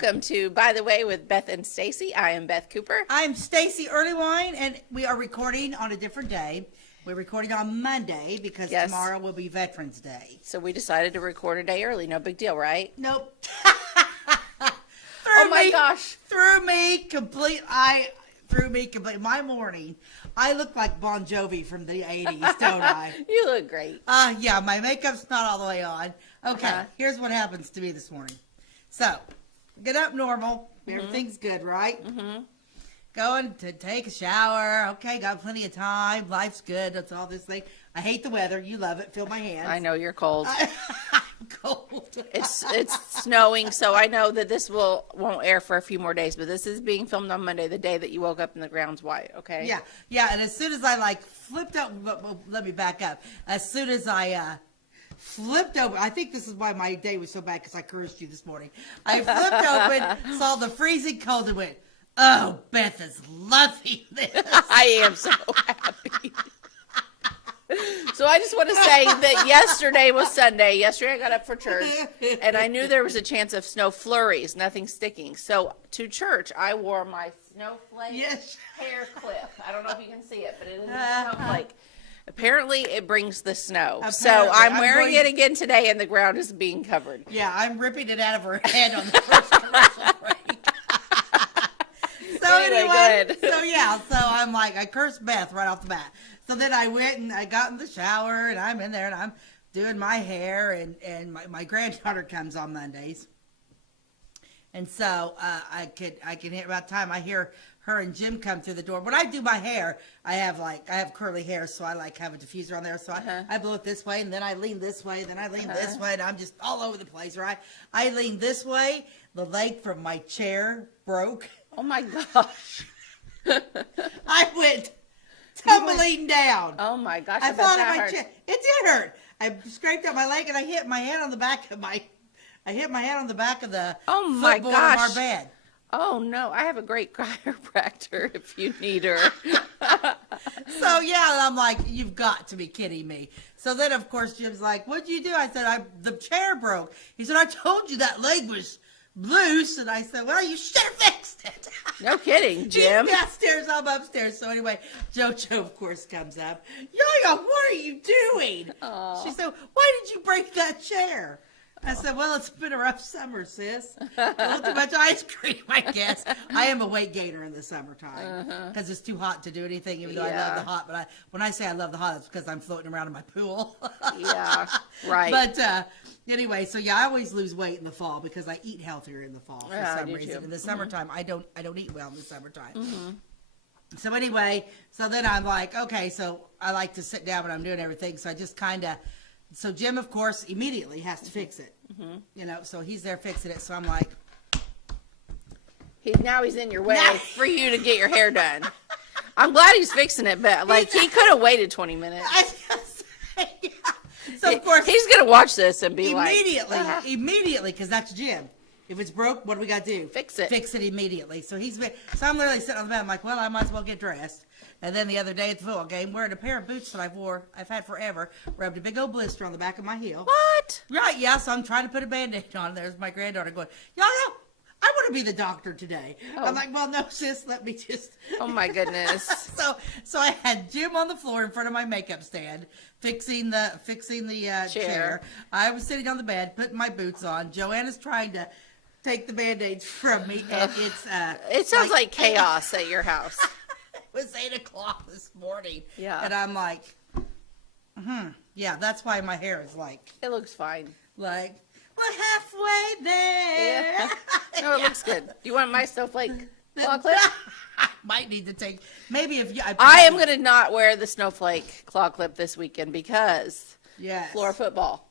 welcome to By the Way with Beth and Stacey. I am Beth Cooper. I'm Stacey Earlywine, and we are recording on a different day. We're recording on Monday because tomorrow will be Veterans Day. So we decided to record a day early. No big deal, right? Nope. Oh my gosh. Threw me complete. My morning, I look like Bon Jovi from the 80s, don't I? You look great. Yeah, my makeup's not all the way on. Okay, Here's what happens to me this morning. So, get up normal. Everything's good, right? Mm-hmm. Going to take a shower. Okay, got plenty of time. Life's good. That's all this thing. I hate the weather. You love it. Feel my hands. I know you're cold. I'm cold. It's snowing, so I know that this won't air for a few more days. But this is being filmed on Monday, the day that you woke up and the ground's white. Okay. Yeah. And as soon as I flipped up, well, let me back up. As soon as I flipped over, I think this is why my day was so bad because I cursed you this morning. I flipped open, saw the freezing cold, and went, "Oh, Beth is loving this." I am so happy. So I just want to say that yesterday was Sunday. Yesterday I got up for church, and I knew there was a chance of snow flurries, nothing sticking. So to church, I wore my snowflake hair clip. I don't know if you can see it, but it is a snowflake. Apparently, it brings the snow. So I'm wearing it again today, and the ground is being covered. Yeah, I'm ripping it out of her head on the first commercial break. So I'm like, I cursed Beth right off the bat. So then I went and I got in the shower, and I'm in there, and I'm doing my hair, and my granddaughter comes on Mondays. And so I can hear, about the time I hear her and Jim come through the door. When I do my hair, I have curly hair, so I have a diffuser on there. So I blow it this way, and then I lean this way, then I lean this way, and I'm just all over the place, right? I lean this way, the leg from my chair broke. Oh my gosh. I went tumbling down. Oh my gosh. I thought of my chair. It did hurt. I scraped up my leg, and I hit my head on the back of the footboard of our bed. Oh no, I have a great chiropractor if you need her. So yeah, I'm like, you've got to be kidding me. So then of course Jim's like, what'd you do? I said, the chair broke. He said, I told you that leg was loose. And I said, well, you should have fixed it. No kidding, Jim. He's downstairs, I'm upstairs. So anyway, JoJo of course comes up. Yo, what are you doing? Aww. She said, why did you break that chair? I said, well, it's been a rough summer, sis. A little too much ice cream, I guess. I am a weight gainer in the summertime because it's too hot to do anything, even though I love the hot. But when I say I love the hot, it's because I'm floating around in my pool. Yeah, right. But anyway, so yeah, I always lose weight in the fall because I eat healthier in the fall for some reason. In the summertime, I don't eat well in the summertime. So anyway, so then I'm like, okay, so I like to sit down when I'm doing everything. So I just kind of... So Jim, of course, immediately has to fix it. So he's there fixing it. So I'm like, now he's in your way for you to get your hair done. I'm glad he's fixing it, but he could have waited 20 minutes. So of course he's gonna watch this and be immediately, because that's Jim. If it's broke, what do we got to do? Fix it. Fix it immediately. So I'm literally sitting on the bed. I'm like, well, I might as well get dressed. And then the other day at the football game, wearing a pair of boots that I've had forever, rubbed a big old blister on the back of my heel. What? Right, yeah. So I'm trying to put a Band-Aid on. There's my granddaughter going, yo, I want to be the doctor today. I'm like, well, no, sis, let me just. Oh my goodness. So I had Jim on the floor in front of my makeup stand, fixing the chair. I was sitting on the bed, putting my boots on. Joanna's trying to take the Band-Aids from me, and it sounds like chaos at your house. It was 8 o'clock this morning. Yeah. And I'm like, yeah, that's why my hair is it looks fine. We're halfway there. Yeah. No, it looks good. Do you want my snowflake claw clip? I might need to take, maybe if you. I am going to not wear the snowflake claw clip this weekend because Flora football.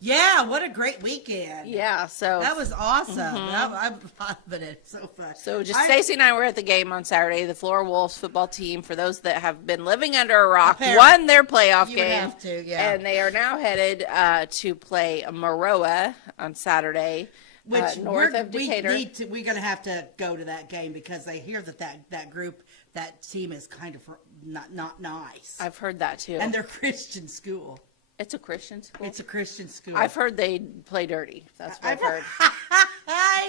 Yeah, what a great weekend. Yeah, so. That was awesome. I'm loving it. So fun. So Stacey and I were at the game on Saturday. The Flora Wolves football team, for those that have been living under a rock, won their playoff game. Have to, yeah. And they are now headed to play Maroa on Saturday. Which north of Decatur. We're going to have to go to that game because they hear that group, that team is kind of not nice. I've heard that too. And they're Christian school. It's a Christian school? It's a Christian school. I've heard they play dirty. That's what I've heard.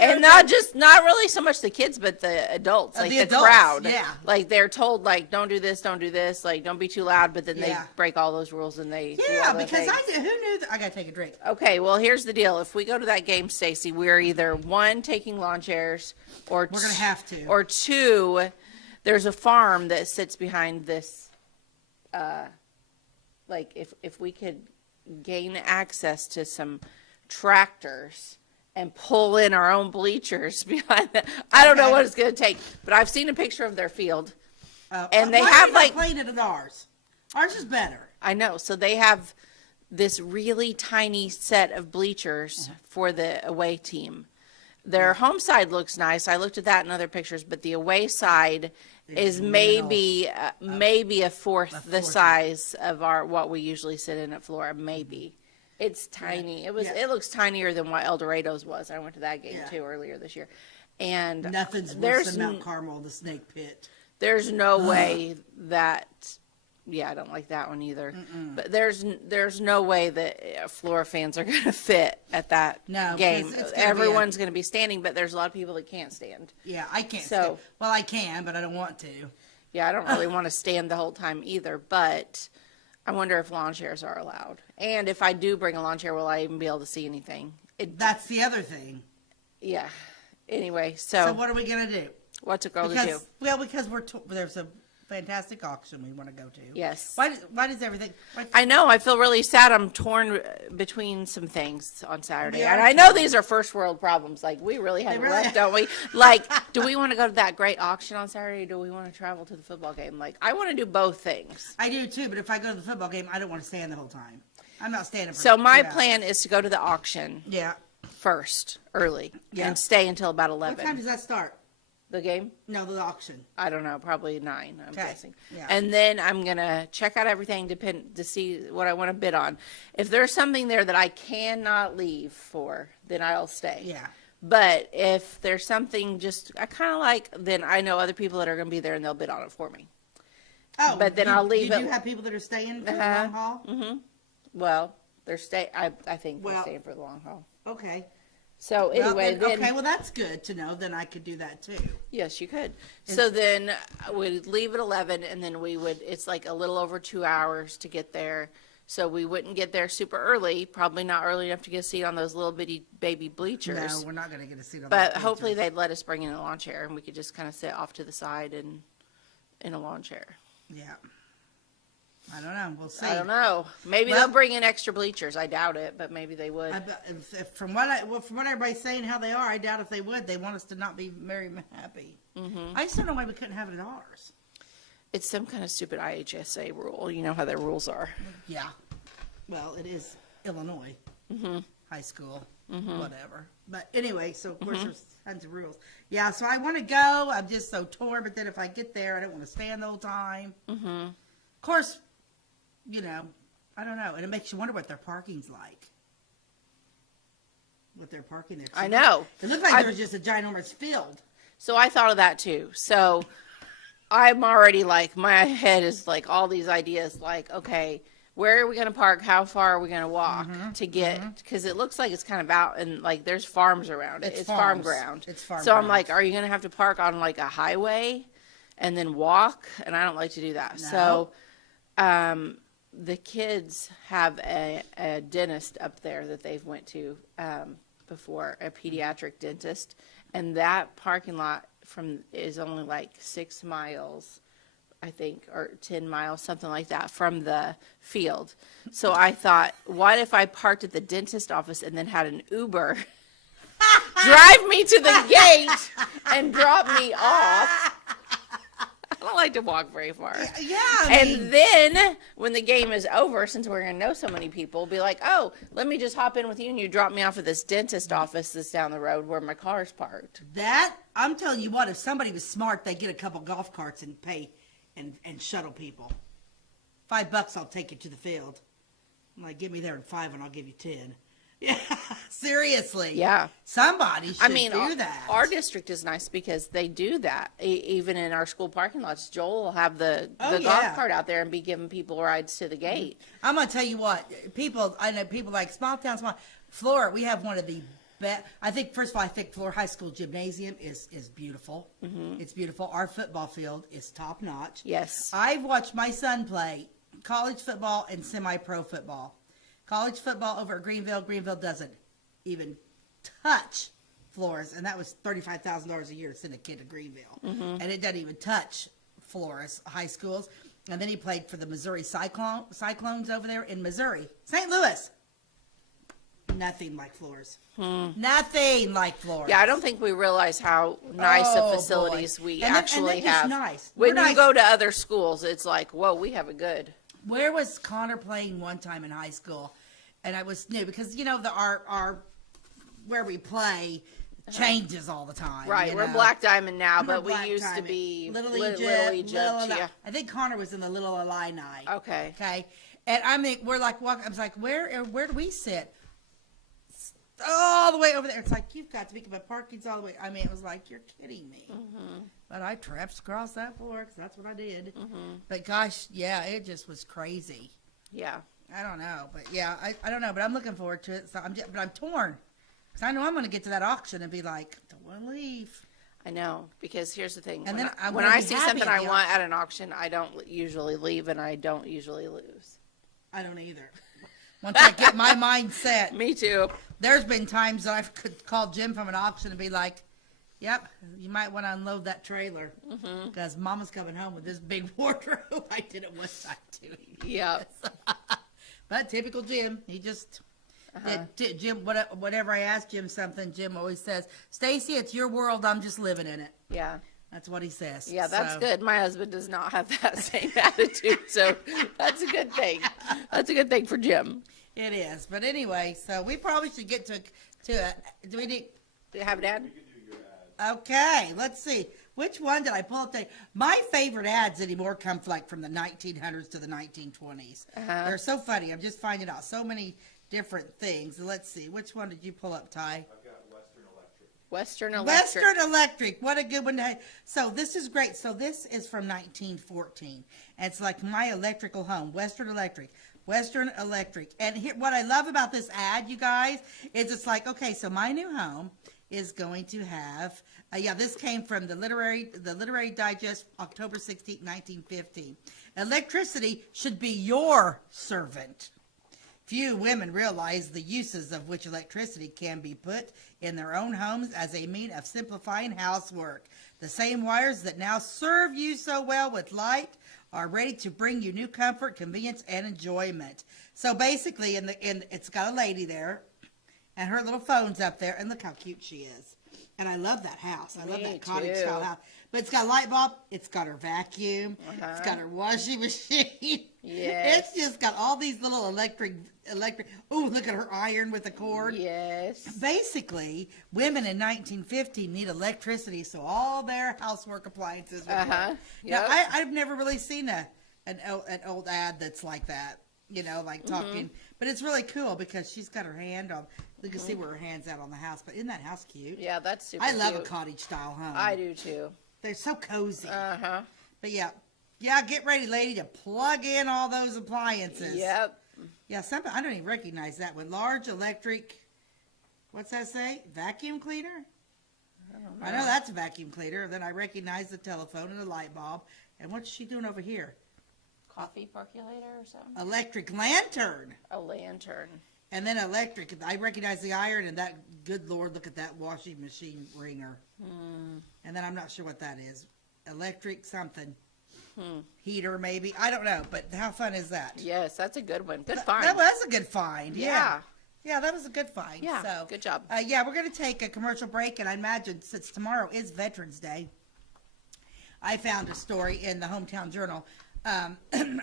And not really so much the kids, but the adults, like the adults, crowd. yeah. Like they're told, like, don't do this, like, don't be too loud, but then they Yeah. break all those rules and they do Yeah, all the because things. who knew that? I gotta take a drink. Okay, well, here's the deal. If we go to that game, Stacey, we're either one, taking lawn chairs, or We're gonna have to. or two, there's a farm that sits behind this. Like if we could gain access to some tractors and pull in our own bleachers behind that. I don't know Okay. what it's going to take, but I've seen a picture of their field. And they why have, are you not like- playing it at ours. Ours is better. I know. So they have this really tiny set of bleachers for the away team. Their home side looks nice. I looked at that in other pictures, but the away side is maybe a fourth the size of what we usually sit in at Flora. Maybe. It's tiny. It looks tinier than what El Dorado's was. I went to that game too earlier this year. And Nothing's worse than Mount Carmel, the snake pit. there's no way that I don't like that one either. But there's no way that Flora fans are going to fit at that game. It's gonna Everyone's going to be standing, but there's a lot of people that can't stand. Yeah, I can't. So- well, I can, but I don't want to. Yeah, I don't really want to stand the whole time either, but I wonder if lawn chairs are allowed. And if I do bring a lawn chair, will I even be able to see anything? That's the other thing. Yeah. Anyway, So what are we gonna do? what's a girl to do? Because because there's a fantastic auction we want to go to. Yes. Why does everything? I know. I feel really sad. I'm torn between some things on Saturday. We are And I know torn. these are first world problems. Like, we really have it really rough, don't we? Like, do we want to go to that great auction on Saturday? Or do we want to travel to the football game? Like, I want to do both things. I do too, but if I go to the football game, I don't want to stand the whole time. I'm not standing for. So my 2 hours. plan is to go to the auction Yeah. first, early, Yeah. and stay until about What time 11. does that start? The game? No, the auction. I don't know, probably 9, I'm Okay. guessing. Yeah. And then I'm going to check out everything to see what I want to bid on. If there's something there that I cannot leave for, then I'll stay. Yeah. But if there's something just I kind of like, then I know other people that are going to be there and they'll bid on it for me. Oh, But then I'll leave You it- do have people that are staying for the Uh-huh. long haul. Well, I think they're Well- staying for the long haul. Okay. So anyway, well, then okay. Well, that's good to know. Then I could do that too. yes, you could. So then we'd leave at 11, and then it's like a little over 2 hours to get there. So we wouldn't get there super early, probably not early enough to get a seat on those little bitty baby bleachers. No, we're not going to get a seat on. But those hopefully bleachers. they'd let us bring in a lawn chair, and we could just kind of sit off to the side and in a lawn chair. Yeah. I don't know. We'll see. I don't know. Maybe Well- they'll bring in extra bleachers. I doubt it, but maybe they would. If from what everybody's saying how they are, I doubt if they would. They want us to not be very happy. Mm-hmm. I just don't know why we couldn't have it at ours. It's some kind of stupid IHSA rule. You know how their rules are. Yeah. Well, it is Illinois high school, whatever. But anyway, so of course there's tons of rules. Yeah. So I want to go. I'm just so torn. But then if I get there, I don't want to stand the whole time. Of course, you know, I don't know, and it makes you wonder what their parking's like. What they're parking there. I know. It looked like I- there was just a ginormous field. So I thought of that too. So I'm already like, my head is like all these ideas like, okay, where are we going to park? How far are we going to walk to get? Because it looks like it's kind of out and like there's farms around it. It's farm farms. ground. It's farm So I'm ground. like, are you going to have to park on like a highway and then walk? And I don't like to do that. No. So the kids have a dentist up there that they've went to before, a pediatric dentist, and that parking lot is only like 6 miles, I think, or 10 miles, something like that, from the field. So I thought, what if I parked at the dentist office and then had an Uber drive me to the gate and drop me off? I don't like to walk very far. Yeah. I mean, And then when the game is over, since we're going to know so many people, be like, oh, let me just hop in with you and you drop me off at this dentist office that's down the road where my car's parked. that, I'm telling you what, if somebody was smart, they'd get a couple golf carts and pay and shuttle people. $5, I'll take you to the field. I'm like, get me there at 5 and I'll give you 10. Yeah, seriously. Yeah. Somebody should I mean, do that. our district is nice because they do that. Even in our school parking lots, Joel will have the Oh, golf yeah. cart out there and be giving people rides to the gate. I'm gonna tell you what, I know people like small town, Flora. We have one of the I think, first of all, I think Flora High School gymnasium is beautiful. Mm-hmm. It's beautiful. Our football field is top notch. Yes. I've watched my son play college football and semi-pro football. College football over at Greenville. Greenville doesn't even touch Flora's, and that was $35,000 a year to send a kid to Greenville. Mm-hmm. And it doesn't even touch Flora's high schools. And then he played for the Missouri Cyclones over there in Missouri. St. Louis. Nothing like Flora's. Nothing like Flora's. Yeah, I don't think we realize how nice of facilities we actually have. Nice. When you go to other schools, it's like, whoa, we have it good. Where was Connor playing one time in high school? And I was new because, you know, our where we play changes all the time. Right, we're Black Diamond now, but we used to be Little Egypt. yeah. I think Connor was in the Little Illini. Okay. Okay. And I mean, we're like walking. I was like, where do we sit? All the way over there. It's like, you've got to be, but parking's all the way. I mean, it was like, you're kidding me. Mm-hmm. But I traipsed across that floor because that's what I did. Mm-hmm. But gosh, yeah, it just was crazy. Yeah. I don't know, but yeah, I don't know, but I'm looking forward to it. So I'm torn because I know I'm going to get to that auction and be like, don't want to leave. I know, because here's the thing. And when I see something I want at an auction, I don't usually leave and I don't usually lose. I don't either. Once I get my mind set. Me too. There's been times that I've could call Jim from an auction and be like, yep, you might want to unload that trailer because Mama's coming home with this big wardrobe. I did it one time too. Yep. But typical Jim, he just Jim. Whatever I ask Jim something, Jim always says, "Stacey, it's your world. I'm just living in it." Yeah. That's what he says. Yeah, that's good. My husband does not have that same attitude, so that's a good thing. That's a good thing for Jim. It is. But anyway, so we probably should get to do we need to have an ad? You can do your ad. Okay, let's see. Which one did I pull up? My favorite ads anymore come like from the 1900s to the 1920s. They're so funny. I'm just finding out so many different things. Let's see. Which one did you pull up, Ty? I've got Western Electric. Western Electric. Western Electric. What a good one. So this is great. So this is from 1914. And it's like my electrical home. Western Electric. Western Electric. And here, what I love about this ad, you guys, is it's like, okay, so my new home is going to have, this came from the Literary Digest, October 16, 1915. Electricity should be your servant. Few women realize the uses of which electricity can be put in their own homes as a means of simplifying housework. The same wires that now serve you so well with light are ready to bring you new comfort, convenience, and enjoyment. So basically, it's got a lady there, and her little phone's up there, and look how cute she is. And I love that house. I love that cottage-style house. But it's got a light bulb. It's got her vacuum. It's got her washing machine. Yes. It's just got all these little electric. Oh, look at her iron with the cord. Yes. Basically, women in 1950 need electricity, so all their housework appliances would work. Now, I've never really seen an old ad that's like that. You know, like talking. But it's really cool because she's got her hand on. You can see where her hand's at on the house. But isn't that house cute? Yeah, that's super I love cute. a cottage-style home. I do, too. They're so cozy. Uh-huh. But yeah, get ready, lady, to plug in all those appliances. Yep. Yeah, I don't even recognize that one. Large electric, what's that say? Vacuum cleaner? I know that's a vacuum cleaner. Then I recognize the telephone and the light bulb. And what's she doing over here? Coffee percolator or something? Electric lantern. A lantern. And then electric. I recognize the iron and that, good Lord, look at that washing machine ringer. And then I'm not sure what that is. Electric something. Heater maybe. I don't know. But how fun is that? Yes, that's a good one. Good find. That was a good find. Yeah. Yeah, that was a good find. Yeah, so, good job. We're going to take a commercial break. And I imagine since tomorrow is Veterans Day, I found a story in the Hometown Journal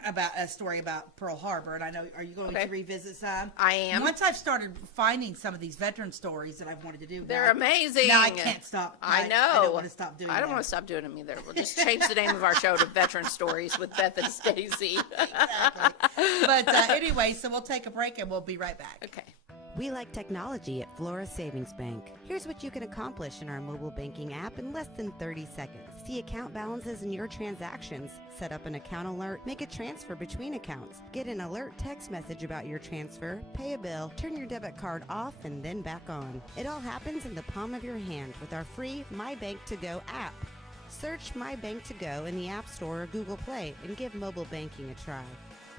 about a story about Pearl Harbor, and I know, are you going to revisit some? I am. Once I've started finding some of these veteran stories that I've wanted to do, they're amazing. Now I can't stop. I know. I don't want to stop doing. I don't want to stop doing them either. We'll just change the name of our show to Veteran Stories with Beth and Stacey. Exactly. But anyway, so we'll take a break and we'll be right back. Okay. We like technology at Flora Savings Bank. Here's what you can accomplish in our mobile banking app in less than 30 seconds. See account balances in your transactions, set up an account alert, make a transfer between accounts, get an alert text message about your transfer, pay a bill, turn your debit card off and then back on. It all happens in the palm of your hand with our free My Bank to Go app. Search My Bank to Go in the App Store or Google Play and give mobile banking a try.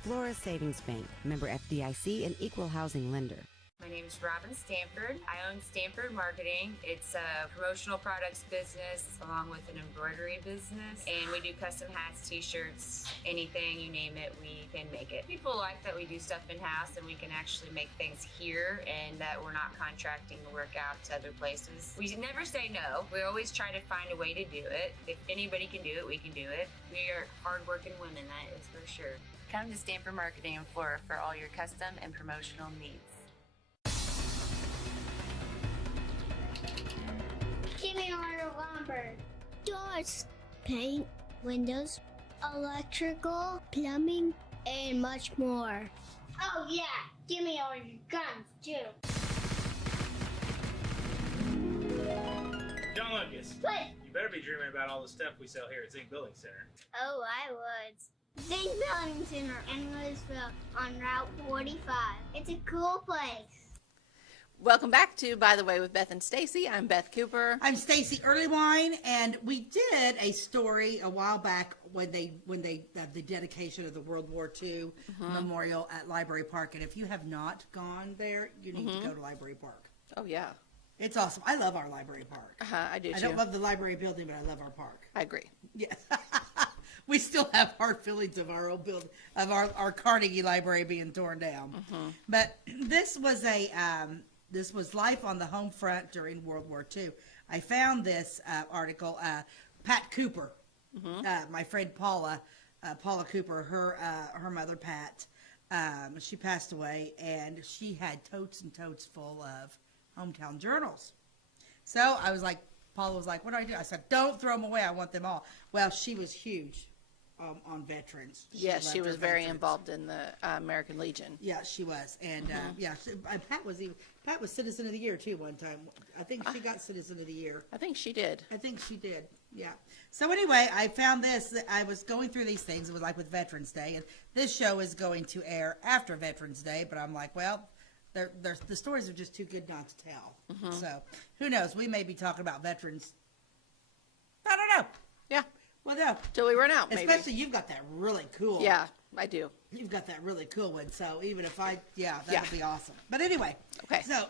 Flora Savings Bank, member FDIC and equal housing lender. My name is Robin Stanford. I own Stanford Marketing. It's a promotional products business along with an embroidery business. And we do custom hats, t-shirts, anything, you name it, we can make it. People like that we do stuff in-house and we can actually make things here and that we're not contracting the work out to other places. We never say no. We always try to find a way to do it. If anybody can do it, we can do it. We are hardworking women, that is for sure. Come to Stanford Marketing in Flora for all your custom and promotional needs. Give me all your lumber. Doors, paint, windows, electrical, plumbing, and much more. Oh yeah, give me all your guns too. John Lucas, What? you better be dreaming about all the stuff we sell here at Zink Building Center. Oh, I would. Zink Building Center in Louisville on Route 45. It's a cool place. Welcome back to By the Way with Beth and Stacey. I'm Beth Cooper. I'm Stacey Earlywine, and we did a story a while back when they the dedication of the World War II memorial at Library Park. And if you have not gone there, you need to go to Library Park. Oh, yeah. It's awesome. I love our library park. I do, too. I don't love the library building, but I love our park. I agree. Yes. We still have hard feelings of our old build of our Carnegie Library being torn down. But this was this was life on the home front during World War II. I found this article. Pat Cooper, my friend Paula Cooper, her mother Pat, she passed away, and she had totes and totes full of hometown journals. So I was like, Paula was like, "What do I do?" I said, "Don't throw them away. I want them all." Well, she was huge on veterans. Yes, she loved was her very veterans. involved in the American Legion. Yeah, she was, and Pat was Citizen of the Year too one time. I think she got Citizen of the Year. I think she did. I think she did. Yeah. So anyway, I found this. I was going through these things. It was like with Veterans Day, and this show is going to air after Veterans Day. But I'm like, well, the stories are just too good not to tell. So who knows? We may be talking about veterans. I don't know. Yeah. Well, no. Till we run out, maybe. Especially you've got that really cool. Yeah, I do. You've got that really cool one. So even if that Yeah. would be awesome. But anyway. Okay. So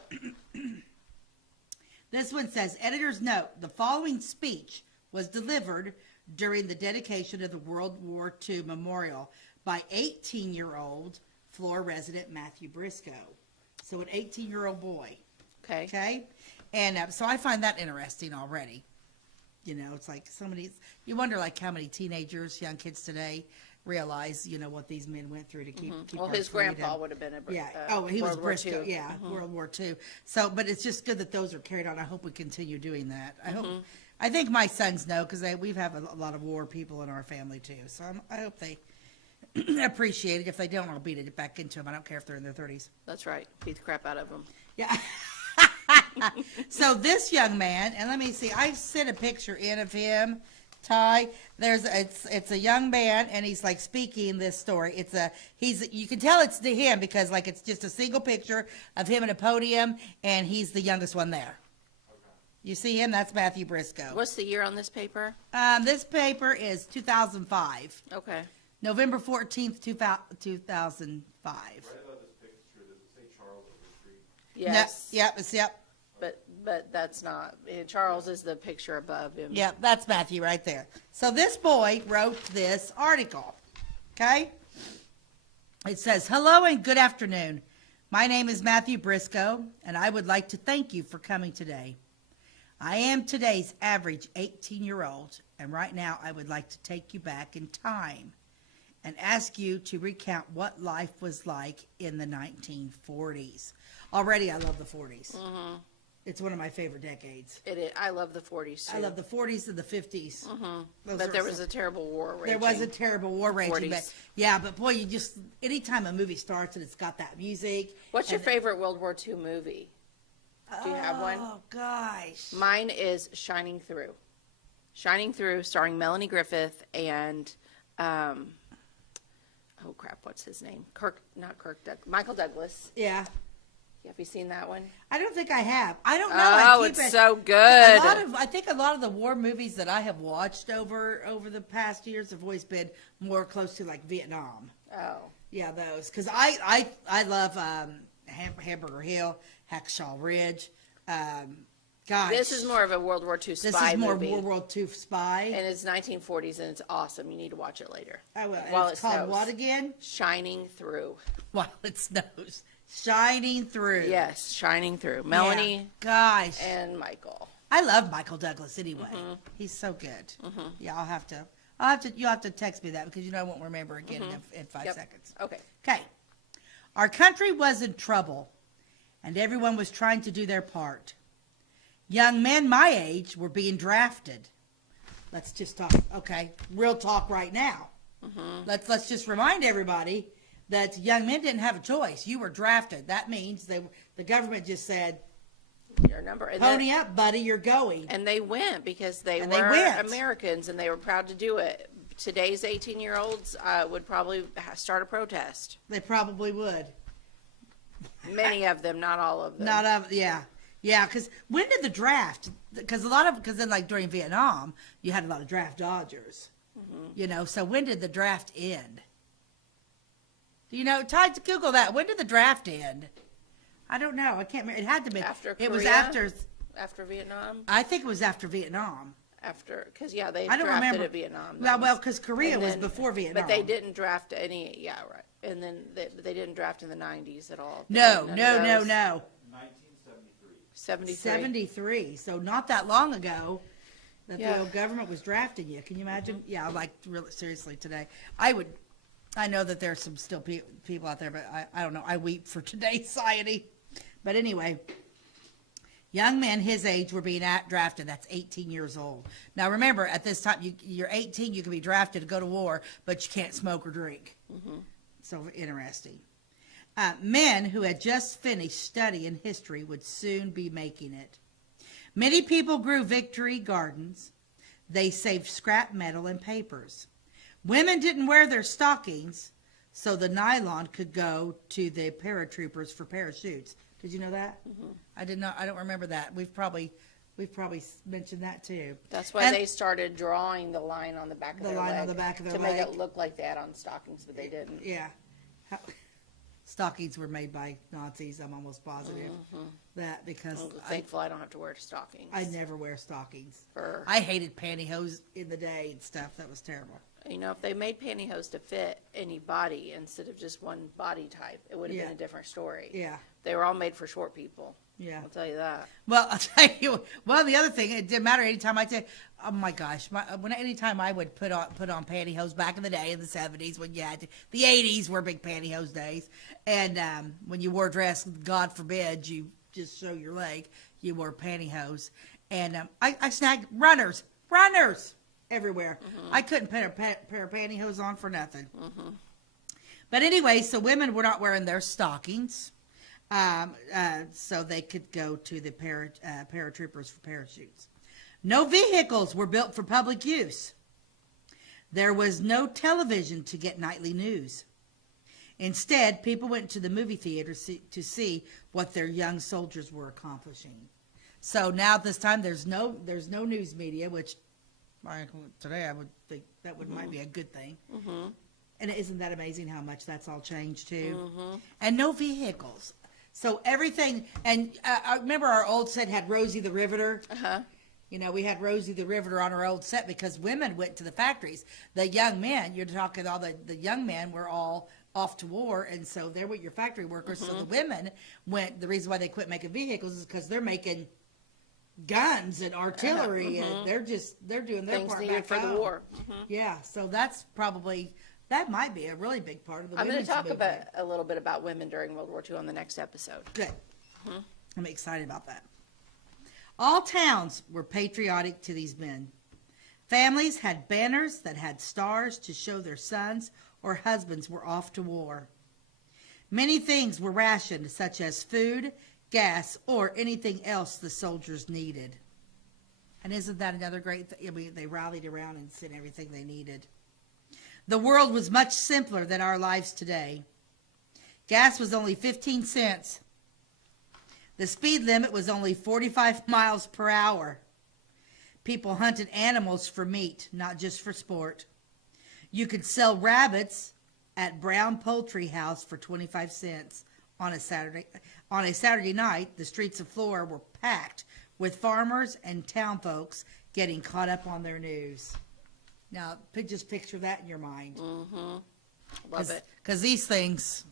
this one says, editor's note, the following speech was delivered during the dedication of the World War II memorial by 18-year-old Flora resident Matthew Briscoe. So an 18-year-old boy. Okay. Okay? And so I find that interesting already. You know, it's like you wonder like how many teenagers, young kids today realize, what these men went through to keep Well, our his freedom. grandpa would have been a Yeah. He was World War Briscoe. II. Yeah. World War II. So, but it's just good that those are carried on. I hope we continue doing that. I think my sons know because we have a lot of war people in our family too. So I hope they appreciate it. If they don't, I'll beat it back into them. I don't care if they're in their 30s. That's right. Beat the crap out of him. Yeah. So this young man, and let me see, I sent a picture in of him, Ty. It's a young man, and he's like speaking this story. You can tell it's to him because like it's just a single picture of him at a podium, and he's the youngest one there. You see him? That's Matthew Briscoe. What's the year on this paper? This paper is 2005, Okay. November 14th, 2005. Right above this picture, does it say Charles Overstreet? Yes. Yep. But that's not. Charles is the picture above him. Yeah, that's Matthew right there. So this boy wrote this article, okay? It says, hello and good afternoon. My name is Matthew Briscoe, and I would like to thank you for coming today. I am today's average 18-year-old, and right now I would like to take you back in time and ask you to recount what life was like in the 1940s. Already I love the 40s. It's one of my favorite decades. It is. I love the 40s too. I love the 40s and the 50s. But there was a terrible war raging. There was a terrible war raging. 40s. But yeah, but boy, you just, anytime a movie starts and it's got that music. What's your favorite World War II movie? Do you have one? Oh, gosh. Mine is Shining Through. Shining Through, starring Melanie Griffith and, oh crap, what's his name? Michael Douglas. Yeah. Have you seen that one? I don't think I have. I don't know. Oh, it's so good. I think a lot of the war movies that I have watched over the past years have always been more close to like Vietnam. Oh. Yeah, those. Because I love Hamburger Hill, Hacksaw Ridge. Gosh. This is more of a World War II spy movie. This is more World War II spy. And it's 1940s, and it's awesome. You need to watch it later. I will. While And it's called what again? Shining Through. While it snows. Shining Through. Yes, Shining Through. Melanie Gosh. and Michael. I love Michael Douglas anyway. He's so good. Yeah, you'll have to text me that because I won't remember again in 5 seconds. Okay. Okay. Our country was in trouble and everyone was trying to do their part. Young men my age were being drafted. Let's just talk. Okay. Real talk right now. Let's just remind everybody that young men didn't have a choice. You were drafted. That means the government just said, Your number. And pony up, buddy, you're going. And they went because they And were they went. Americans and they were proud to do it. Today's 18-year-olds would probably start a protest. They probably would. Many of them, not all of them. Yeah, because when did the draft, because then like during Vietnam, you had a lot of draft dodgers, so when did the draft end? Do you know? Try to Google that. When did the draft end? I don't know. I can't remember. It had to be. After It was Korea? after Vietnam? I think it was after Vietnam. Because, they I don't drafted remember. at Vietnam. Well, because Korea And was then- before Vietnam. But they didn't draft any, right. And then they didn't draft in the 90s at all. No. 1973. 73. 73. So not that long ago that Yeah. the old government was drafting you. Can you imagine? Yeah, like really seriously today. I know that there's some still people out there, but I don't know. I weep for today's society. But anyway, young men his age were being drafted. That's 18 years old. Now remember, at this time, you're 18, you can be drafted to go to war, but you can't smoke or drink. So interesting. Men who had just finished studying history would soon be making it. Many people grew victory gardens. They saved scrap metal and papers. Women didn't wear their stockings, so the nylon could go to the paratroopers for parachutes. Did you know that? I did not. I don't remember that. We've probably mentioned that too. That's why they started drawing the line on the back of their leg. The line on the back of their to leg. make it look like they had on stockings, but they didn't. Yeah. Stockings were made by Nazis. I'm almost positive that because I'm thankful I don't have to wear stockings. I never wear stockings. For- I hated pantyhose in the day and stuff. That was terrible. If they made pantyhose to fit any body instead of just one body type, it would have been a different story. Yeah. They were all made for short people. Yeah. I'll tell you that. Well, I'll tell you. Well, the other thing, it didn't matter anytime I said, oh my gosh, anytime I would put on pantyhose back in the day in the 70s when you had to, the 80s were big pantyhose days, and when you wore a dress, God forbid you just show your leg, you wore pantyhose, and I snagged runners everywhere. I couldn't put a pair of pantyhose on for nothing. But anyway, so women were not wearing their stockings. So they could go to the paratroopers for parachutes. No vehicles were built for public use. There was no television to get nightly news. Instead, people went to the movie theater to see what their young soldiers were accomplishing. So now this time there's no news media, which today I would think that might be a good thing. And isn't that amazing how much that's all changed too? And no vehicles. So everything, and I remember our old set had Rosie the Riveter. We had Rosie the Riveter on our old set because women went to the factories. The young men, you're talking all the young men were all off to war, and so they were your factory workers. So the women went, the reason why they quit making vehicles is because they're making guns and artillery, and they're doing their Things part needed back for the home. war. Yeah, so that might be a really big part of the I'm going to women's talk movement. a little bit about women during World War II on the next episode. Good. I'm excited about that. All towns were patriotic to these men. Families had banners that had stars to show their sons or husbands were off to war. Many things were rationed, such as food, gas, or anything else the soldiers needed. And isn't that another great thing? I mean, they rallied around and sent everything they needed. The world was much simpler than our lives today. Gas was only 15 cents. The speed limit was only 45 miles per hour. People hunted animals for meat, not just for sport. You could sell rabbits at Brown Poultry House for 25 cents on a Saturday. On a Saturday night, the streets of Flora were packed with farmers and town folks getting caught up on their news. Now, just picture that in your mind. Mm-hmm. Love it. Because these things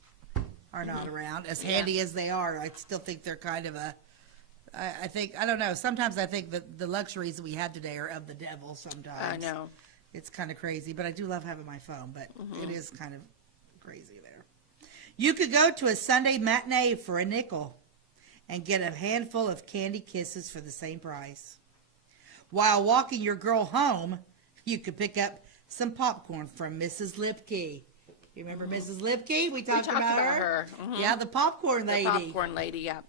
are not around. As handy as they are, I still think they're kind of a... I don't know. Sometimes I think that the luxuries that we have today are of the devil sometimes. I know. It's kind of crazy, but I do love having my phone, but it is kind of crazy there. You could go to a Sunday matinee for a nickel and get a handful of candy kisses for the same price. While walking your girl home, you could pick up some popcorn from Mrs. Lipke. You remember Mrs. Lipke? We talked about her. Mhm. Yeah, the popcorn lady. The popcorn lady, yeah.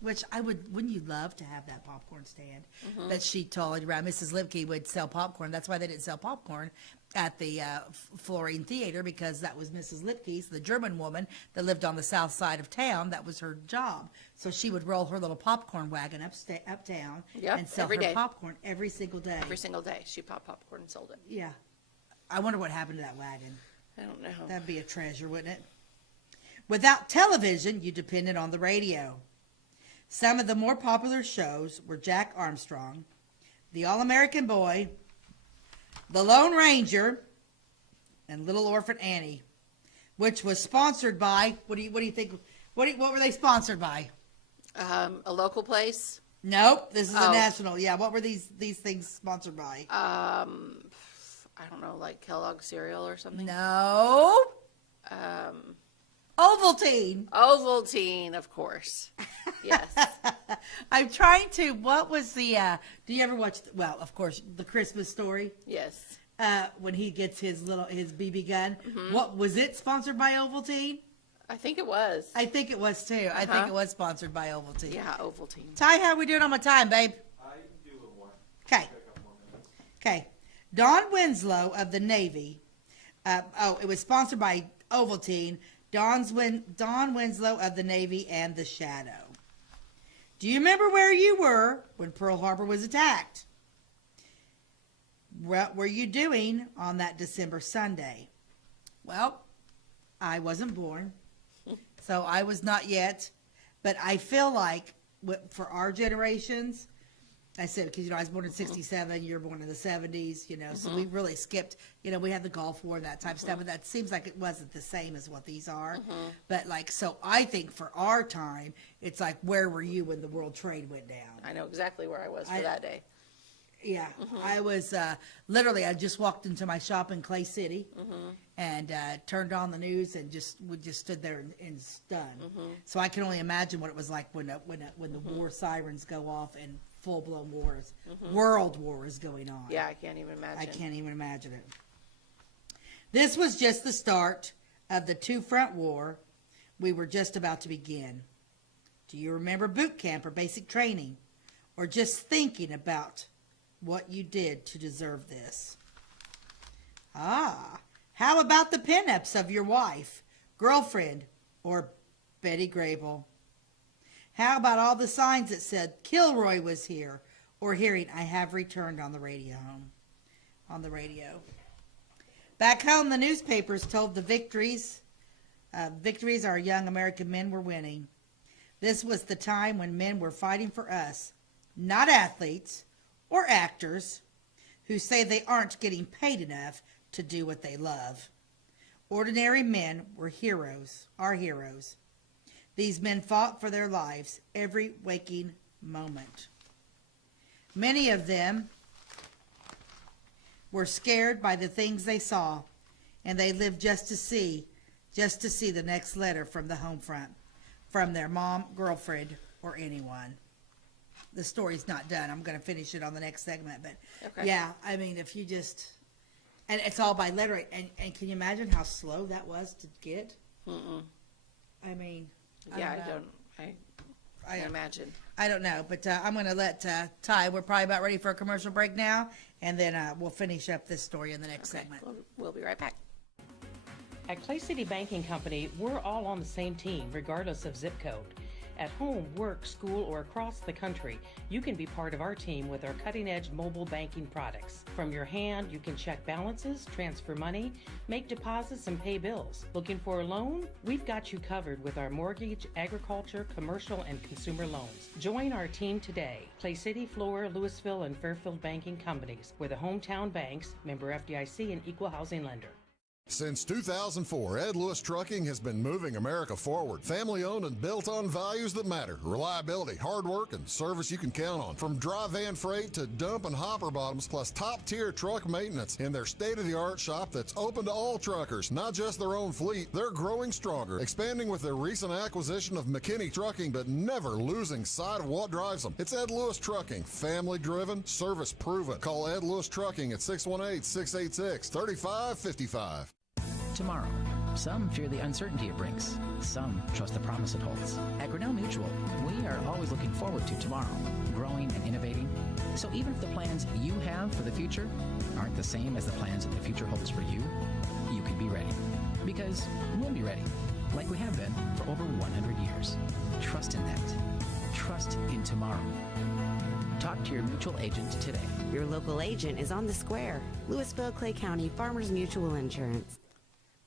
Which wouldn't you love to have that popcorn stand that she told you about? Mrs. Lipke would sell popcorn. That's why they didn't sell popcorn at the Florine Theater, because that was Mrs. Lipke's, the German woman that lived on the south side of town. That was her job. So she would roll her little popcorn wagon uptown Yep, and sell every her day. popcorn every single day. Every single day. She popped popcorn and sold it. Yeah. I wonder what happened to that wagon. I don't know. That'd be a treasure, wouldn't it? Without television, you depended on the radio. Some of the more popular shows were Jack Armstrong, The All-American Boy, The Lone Ranger, and Little Orphan Annie, which was sponsored by, what do you think, what were they sponsored by? A local place? Nope, this is a Oh. national. Yeah, what were these things sponsored by? I don't know, like Kellogg's cereal or something? No. Ovaltine. Ovaltine, of course. Yes. I'm trying to, what was the, do you ever watch, well, of course, The Christmas Story? Yes. When he gets his BB gun. What, was it sponsored by Ovaltine? I think it was. I think it was too. I think it was sponsored by Ovaltine. Yeah, Ovaltine. Ty, how are we doing on my time, babe? I can do a little more. Okay. Take a couple more minutes. Okay. Don Winslow of the Navy. It was sponsored by Ovaltine. Don Winslow of the Navy and the Shadow. Do you remember where you were when Pearl Harbor was attacked? What were you doing on that December Sunday? Well, I wasn't born, so I was not yet. But I feel like for our generations, I said, because, I was born in 67, you're born in the 70s, so we really skipped, we had the Gulf War and that type of stuff, but that seems like it wasn't the same as what these are. But, so I think for our time, it's like, where were you when the World Trade went down? I know exactly where I was for that day. Yeah, I was, literally, I just walked into my shop in Clay City and turned on the news and we just stood there in stun. So I can only imagine what it was like when the war sirens go off and full-blown wars, world war is going on. Yeah, I can't even imagine. I can't even imagine it. This was just the start of the two-front war we were just about to begin. Do you remember boot camp or basic training, or just thinking about what you did to deserve this? How about the pinups of your wife, girlfriend, or Betty Grable? How about all the signs that said Kilroy was here, or hearing I have returned on the radio? Back home, the newspapers told the victories our young American men were winning. This was the time when men were fighting for us, not athletes or actors who say they aren't getting paid enough to do what they love. Ordinary men were heroes, our heroes. These men fought for their lives every waking moment. Many of them were scared by the things they saw, and they lived just to see the next letter from the home front, from their mom, girlfriend, or anyone. the story's not done. I'm going to finish it on the next segment. But Okay. yeah, I mean, if you just, and it's all by letter. And can you imagine how slow that was to get? I mean, Yeah, know. I can imagine. I don't know, but I'm going to let Ty. We're probably about ready for a commercial break now, and then we'll finish up this story in the next segment. We'll be right back. At Clay City Banking Company, we're all on the same team, regardless of zip code. At home, work, school, or across the country, you can be part of our team with our cutting-edge mobile banking products. From your hand, you can check balances, transfer money, make deposits, and pay bills. Looking for a loan? We've got you covered with our mortgage, agriculture, commercial, and consumer loans. Join our team today. Clay City, Flora, Louisville, and Fairfield Banking Companies. We're the hometown banks, member FDIC, and equal housing lender. Since 2004, Ed Lewis Trucking has been moving America forward. Family-owned and built on values that matter. Reliability, hard work, and service you can count on. From dry van freight to dump and hopper bottoms, plus top-tier truck maintenance in their state-of-the-art shop that's open to all truckers, not just their own fleet. They're growing stronger, expanding with their recent acquisition of McKinney Trucking, but never losing sight of what drives them. It's Ed Lewis Trucking, family-driven, service-proven. Call Ed Lewis Trucking at 618-686-3555. Tomorrow. Some fear the uncertainty it brings. Some trust the promise it holds. At Grinnell Mutual, we are always looking forward to tomorrow, growing and innovating. So even if the plans you have for the future aren't the same as the plans that the future holds for you, you can be ready. Because we'll be ready, like we have been for over 100 years. Trust in that. Trust in tomorrow. Talk to your mutual agent today. Your local agent is on the square. Louisville, Clay County Farmers Mutual Insurance.